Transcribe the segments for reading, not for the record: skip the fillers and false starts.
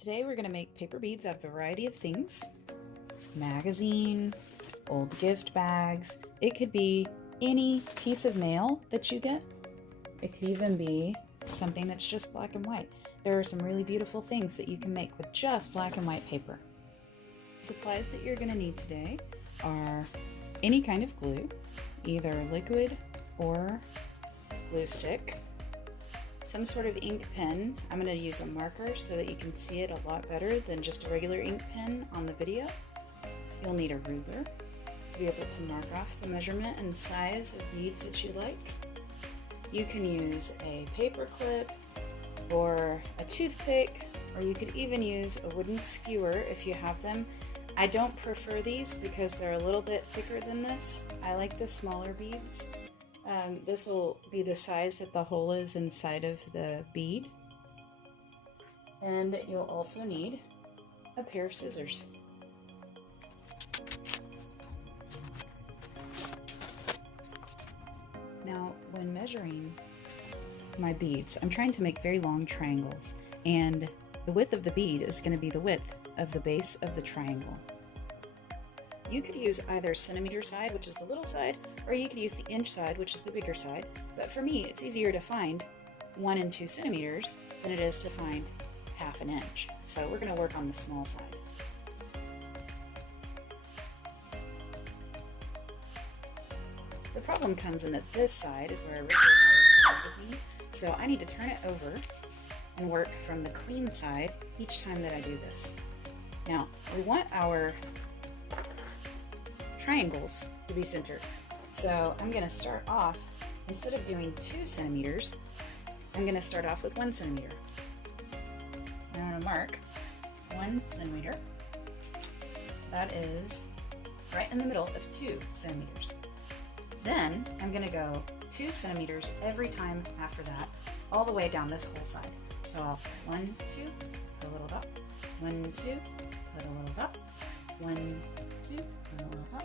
Today we're going to make paper beads out of a variety of things. Magazine, old gift bags. It could be any piece of mail that you get. It could even be something that's just black and white. There are some really beautiful things that you can make with just black and white paper. Supplies that you're going to need today are any kind of glue, either liquid or glue stick, some sort of ink pen. I'm going to use a marker so that you can see it a lot better than just a regular ink pen on the video. You'll need a ruler to be able to mark off the measurement and size of beads that you like. You can use a paper clip or a toothpick, or you could even use a wooden skewer if you have them. I don't prefer these because they're a little bit thicker than this. I like the smaller beads. This will be the size that the hole is inside of the bead. And you'll also need a pair of scissors. Now, when measuring my beads, I'm trying to make very long triangles, and the width of the bead is going to be the width of the base of the triangle. You could use either centimeter side, which is the little side, or you could use the inch side, which is the bigger side. But for me, it's easier to find 1 and 2 centimeters than it is to find ½ an inch. So we're going to work on the small side. The problem comes in that this side is where I ripped it out of the magazine, so I need to turn it over and work from the clean side each time that I do this. Now, we want our triangles to be centered. So I'm going to start off, instead of doing 2 centimeters, I'm going to start off with 1 centimeter. I'm going to mark 1 centimeter. That is right in the middle of 2 centimeters. Then I'm going to go 2 centimeters every time after that, all the way down this whole side. So I'll say 1, 2, put a little dot, 1, 2, put a little dot, 1, 2, put a little dot,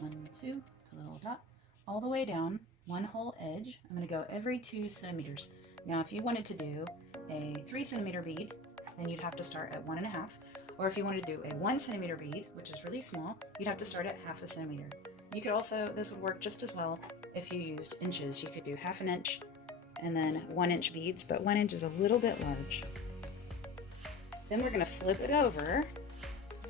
1, 2, put a little dot, all the way down one whole edge. I'm going to go every 2 centimeters. Now, if you wanted to do a 3 centimeter bead, then you'd have to start at 1.5. Or if you wanted to do a 1 centimeter bead, which is really small, you'd have to start at ½ a centimeter. You could also, this would work just as well if you used inches. You could do ½ an inch and then 1 inch beads, but 1 inch is a little bit large. Then we're going to flip it over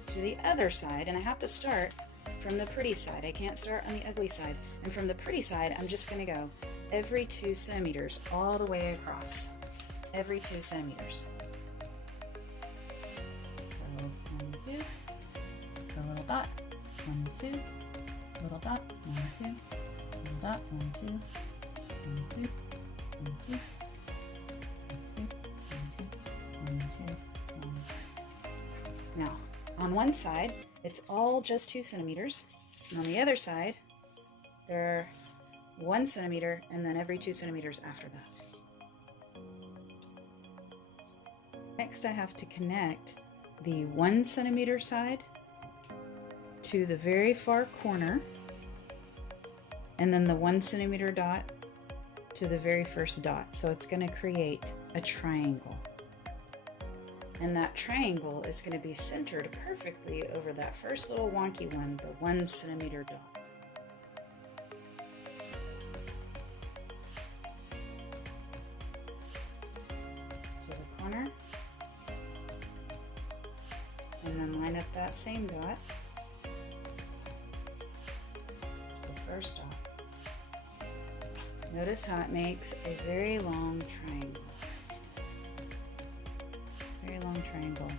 to the other side, and I have to start from the pretty side. I can't start on the ugly side. And from the pretty side, I'm just going to go every 2 centimeters all the way across. Every 2 centimeters. So 1, 2, put a little dot, 1, 2, little dot, 1, 2, little dot, 1, 2, 1, 2, 1, 2, 1, 2, 1, 2, 1, 2, 1. Now, on one side, it's all just 2 centimeters, and on the other side, they're 1 centimeter, and then every 2 centimeters after that. Next, I have to connect the 1 centimeter side to the very far corner, and then the 1 centimeter dot to the very first dot. So it's going to create a triangle. And that triangle is going to be centered perfectly over that first little wonky one, the 1 centimeter dot. To the corner. And then line up that same dot to the first dot. Notice how it makes a very long triangle. Very long triangle.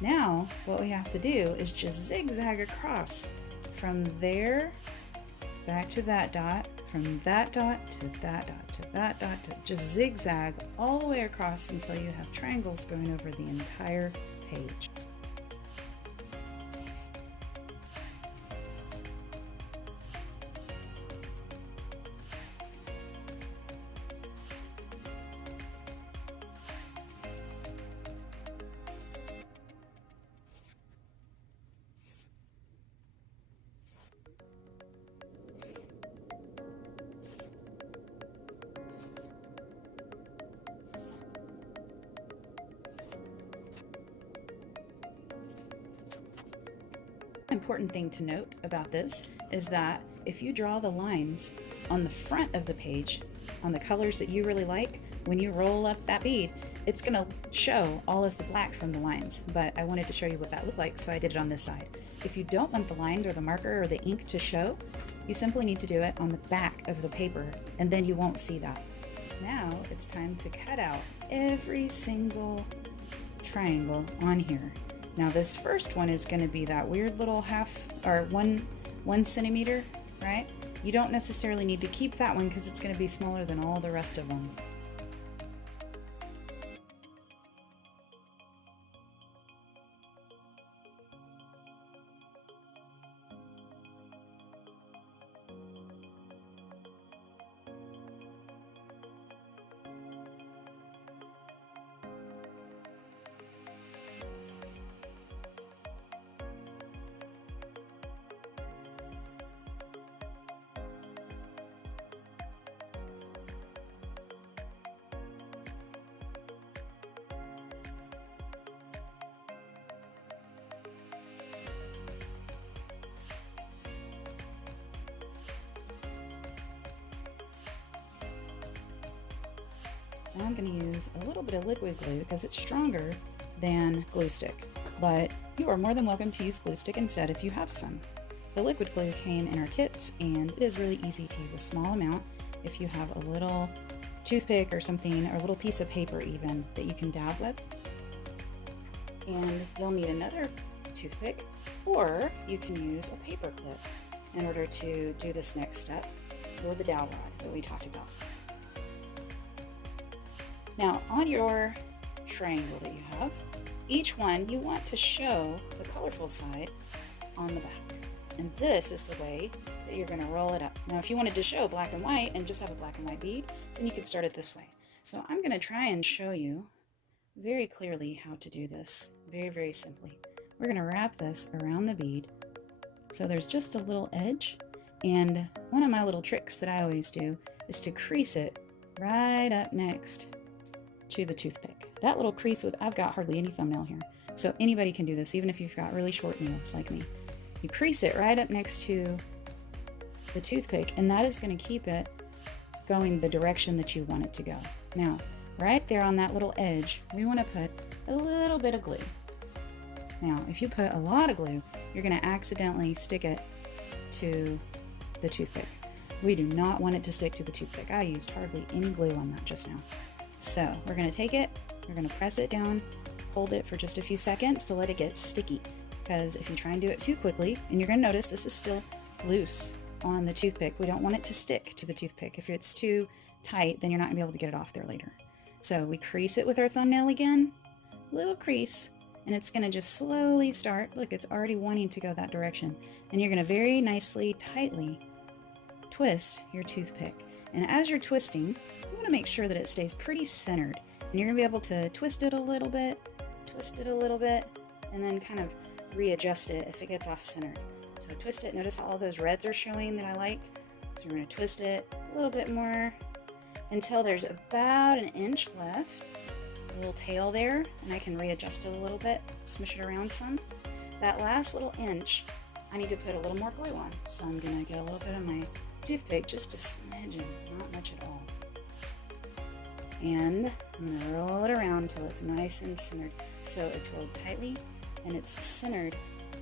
Now, what we have to do is just zigzag across from there back to that dot, from that dot to that dot to that dot, to just zigzag all the way across until you have triangles going over the entire page. important thing to note about this is that if you draw the lines on the front of the page, on the colors that you really like, when you roll up that bead, it's going to show all of the black from the lines. But I wanted to show you what that looked like, so I did it on this side. If you don't want the lines or the marker or the ink to show, you simply need to do it on the back of the paper, and then you won't see that. Now it's time to cut out every single triangle on here. Now this first one is going to be that weird little one centimeter, right? You don't necessarily need to keep that one because it's going to be smaller than all the rest of them. Now I'm going to use a little bit of liquid glue because it's stronger than glue stick, but you are more than welcome to use glue stick instead if you have some. The liquid glue came in our kits, and it is really easy to use a small amount if you have a little toothpick or something, or a little piece of paper even, that you can dab with. And you'll need another toothpick, or you can use a paper clip in order to do this next step, or the dowel rod that we talked about. Now on your triangle that you have, each one you want to show the colorful side on the back. And this is the way that you're going to roll it up. Now if you wanted to show black and white and just have a black and white bead, then you could start it this way. So I'm going to try and show you very clearly how to do this, very, very simply. We're going to wrap this around the bead so there's just a little edge, and one of my little tricks that I always do is to crease it right up next to the toothpick. That little crease I've got hardly any thumbnail here, so anybody can do this, even if you've got really short nails like me. You crease it right up next to the toothpick, and that is going to keep it going the direction that you want it to go. Now, right there on that little edge, we want to put a little bit of glue. Now, if you put a lot of glue, you're going to accidentally stick it to the toothpick. We do not want it to stick to the toothpick. I used hardly any glue on that just now. So we're going to take it, we're going to press it down, hold it for just a few seconds to let it get sticky, because if you try and do it too quickly, and you're going to notice this is still loose on the toothpick, we don't want it to stick to the toothpick. If it's too tight, then you're not going to be able to get it off there later. So we crease it with our thumbnail again, little crease, and it's going to just slowly start. Look, it's already wanting to go that direction. And you're going to very nicely, tightly twist your toothpick. And as you're twisting, you want to make sure that it stays pretty centered. And you're going to be able to twist it a little bit, and then kind of readjust it if it gets off centered. So twist it. Notice how all those reds are showing that I liked. So we're going to twist it a little bit more until there's about an inch left. A little tail there, and I can readjust it a little bit, smush it around some. That last little inch, I need to put a little more glue on. So I'm going to get a little bit of my toothpick, just a smidgen, not much at all. And I'm going to roll it around until it's nice and centered. So it's rolled tightly and it's centered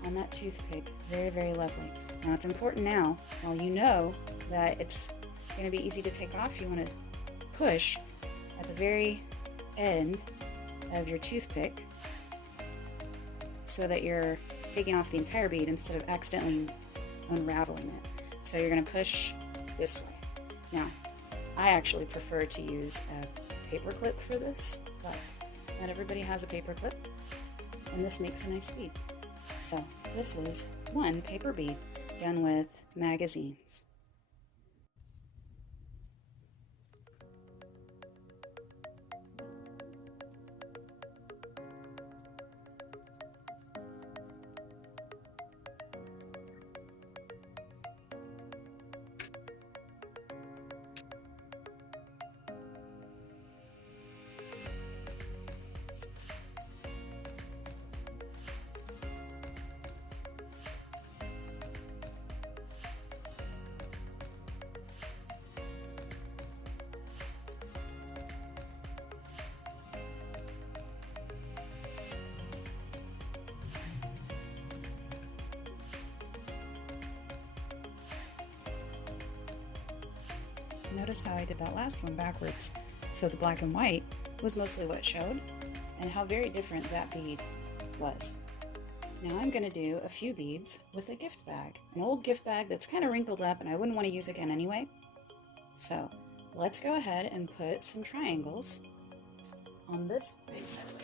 on that toothpick. Very, very lovely. Now it's important now, while you know that it's going to be easy to take off, you want to push at the very end of your toothpick so that you're taking off the entire bead instead of accidentally unraveling it. So you're going to push this way. Now, I actually prefer to use a paper clip for this, but not everybody has a paper clip, and this makes a nice bead. So this is one paper bead done with magazines. notice how I did that last one backwards. So the black and white was mostly what showed, and how very different that bead was. Now I'm going to do a few beads with a gift bag, an old gift bag that's kind of wrinkled up and I wouldn't want to use again anyway. So let's go ahead and put some triangles on this big bad boy.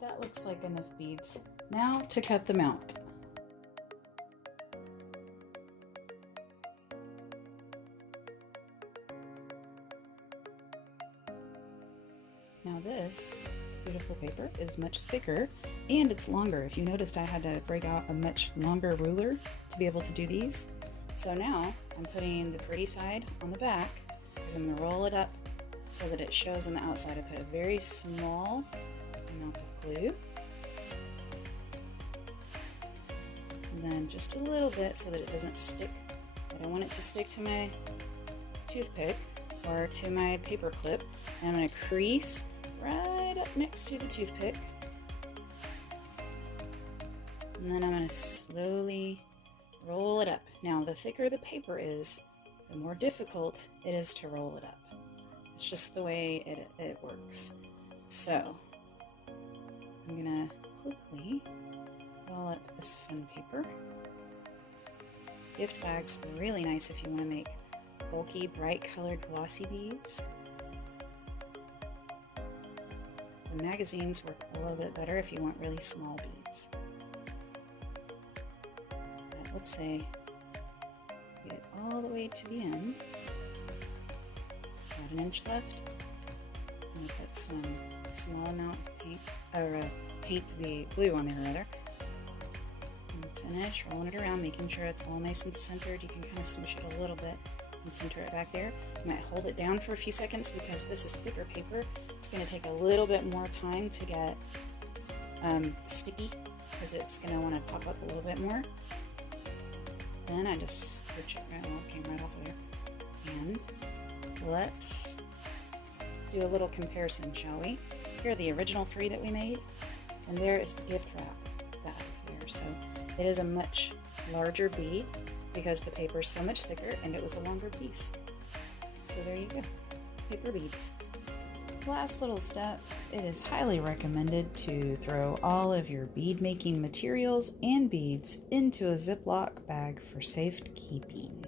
That looks like enough beads. Now to cut them out. Now this beautiful paper is much thicker and it's longer. If you noticed, I had to break out a much longer ruler to be able to do these. So now I'm putting the pretty side on the back because I'm going to roll it up so that it shows on the outside. I put a very small amount of glue, and then just a little bit so that it doesn't stick. I don't want it to stick to my toothpick or to my paper clip. And I'm going to crease right up next to the toothpick, and then I'm going to slowly roll it up. Now the thicker the paper is, the more difficult it is to roll it up. It's just the way it works. So I'm going to quickly roll up this fun paper. Gift bags are really nice if you want to make bulky, bright colored glossy beads. The magazines work a little bit better if you want really small beads. But let's say get all the way to the end. About an inch left. I'm going to put some small amount of paint, or paint the glue on there rather. And finish rolling it around, making sure it's all nice and centered. You can kind of smush it a little bit and center it back there. You might hold it down for a few seconds because this is thicker paper. It's going to take a little bit more time to get sticky because it's going to want to pop up a little bit more. Then I just switch it right, well, it came right off of there. And let's do a little comparison, shall we? Here are the original 3 that we made, and there is the gift wrap bag there. So it is a much larger bead because the paper is so much thicker and it was a longer piece. So there you go, paper beads. Last little step, it is highly recommended to throw all of your bead making materials and beads into a Ziploc bag for safe keeping.